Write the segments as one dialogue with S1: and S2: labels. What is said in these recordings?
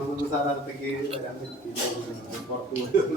S1: നിന്ന് സ്ഥാനാർത്ഥിക്ക് വരാൻ പറ്റിയില്ല. പുറത്തു പോയി
S2: ഏത്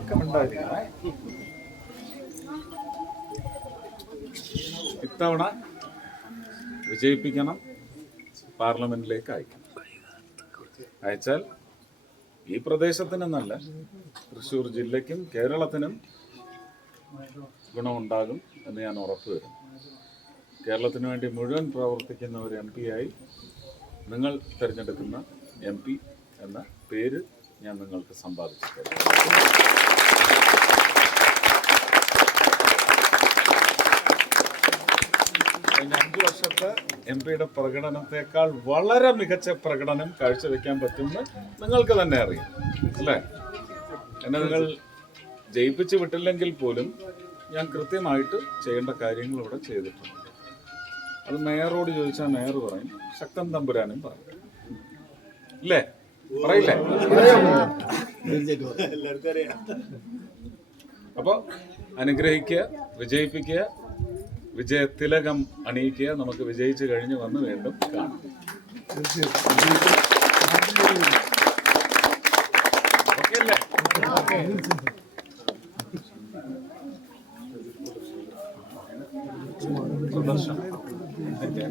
S3: കുഞ്ഞുങ്ങളൊക്കെ ഉണ്ടായിരിക്കണം ഇത്തവണ വിജയിപ്പിക്കണം പാർലമെന്റിലേക്ക് അയക്കണം. അയച്ചാൽ ഈ പ്രദേശത്തിനെന്നല്ല തൃശ്ശൂർ ജില്ലയ്ക്കും കേരളത്തിനും ഗുണമുണ്ടാകും എന്ന് ഞാൻ ഉറപ്പു തരും. കേരളത്തിന് വേണ്ടി മുഴുവൻ പ്രവർത്തിക്കുന്ന ഒരു എം ആയി നിങ്ങൾ തിരഞ്ഞെടുക്കുന്ന എം പി എന്ന പേര് ഞാൻ നിങ്ങൾക്ക് സമ്പാദിച്ചു തരും കഴിഞ്ഞ അഞ്ചു വർഷത്തെ എം പിയുടെ പ്രകടനത്തെക്കാൾ വളരെ മികച്ച പ്രകടനം കാഴ്ചവെക്കാൻ പറ്റുമെന്ന് നിങ്ങൾക്ക് തന്നെ അറിയാം. അല്ലേ? എന്നെ നിങ്ങൾ ജയിപ്പിച്ച് വിട്ടില്ലെങ്കിൽ പോലും ഞാൻ കൃത്യമായിട്ട് ചെയ്യേണ്ട കാര്യങ്ങൾ ഇവിടെ ചെയ്തിട്ടുണ്ട്. അത് മേയറോട് ചോദിച്ചാൽ മേയർ പറയും ശക്തൻ തമ്പുരാനും പറയും. ഇല്ലേ പറയില്ലേ?
S1: എല്ലാവർക്കും അറിയാം
S3: അപ്പൊ അനുഗ്രഹിക്കുക വിജയിപ്പിക്കുക വിജയതിലകം അണിയിക്കുക നമുക്ക് വിജയിച്ചു കഴിഞ്ഞു വന്ന് വീണ്ടും കാണാം. ഓക്കെ. അല്ലേ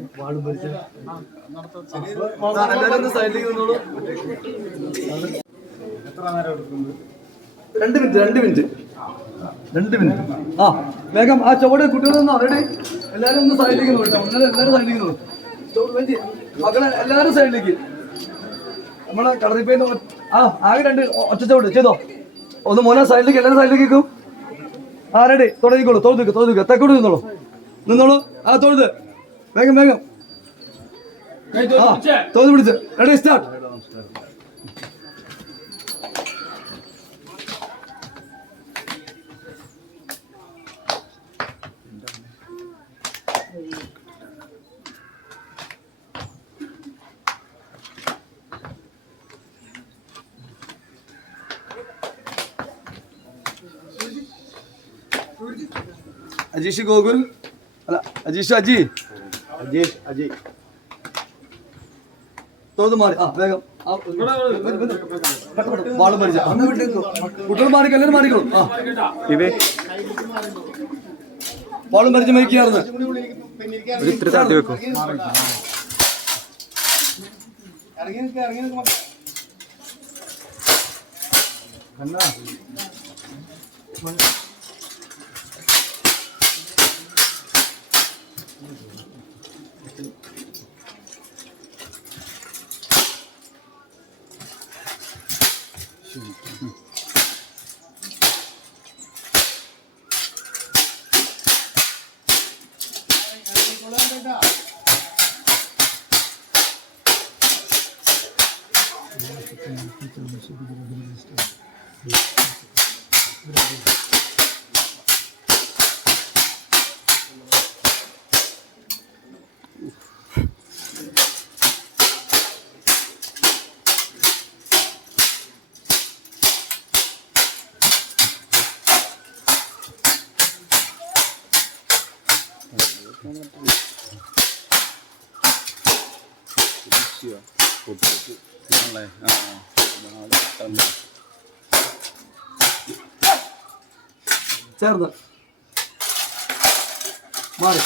S3: സുദർശൻ
S4: രണ്ട് മിനിറ്റ് രണ്ട് മിനിറ്റ്. രണ്ട് മിനിറ്റ്. ആ വേഗം ആ ചുവട് കുട്ടികളൊന്നും എല്ലാരും എല്ലാവരും ഒന്ന് സൈഡിലേക്ക് നോക്കാം ഒന്നര എല്ലാവരും സൈഡിലേക്ക് നോക്കും. മക്കളെ എല്ലാവരും സൈഡിലേക്ക്. നമ്മളെ കളറിപ്പേന്ന് ആ ആകെ രണ്ട് ഒറ്റ ചുവട്. ചെയ്തോ. ഒന്ന് മോനെ സൈഡിലേക്ക് എല്ലാവരും സൈഡിലേക്ക് നിൽക്കും. ആ റെഡി തുടങ്ങിക്കോളൂ. തൊഴുതിക്ക് തൊഴുതിക്ക് തെക്കോട്ട് നിന്നോളൂ. നിന്നോളൂ. ആ തൊഴുത്. വേഗം വേഗം. തോന്നു പിടിച്ച്. Ready start Ajeesh Gokul. അല്ല അജീഷ് അജി.
S1: അജേഷ് അജി.
S4: തോത് മാറി. ആ വേഗം. വാളും മരിച്ച കുട്ടികൾ മാറിക്കോ എല്ലാവരും മാറിക്കോ. ആ. വാളും മരിച്ച് മരിക്കാറുണ്ട്
S1: ഇറങ്ങി നിൽക്കുക ഇറങ്ങി うん。うん。うん。നിൽക്കുക
S4: ചേർന്ന്. മാറി.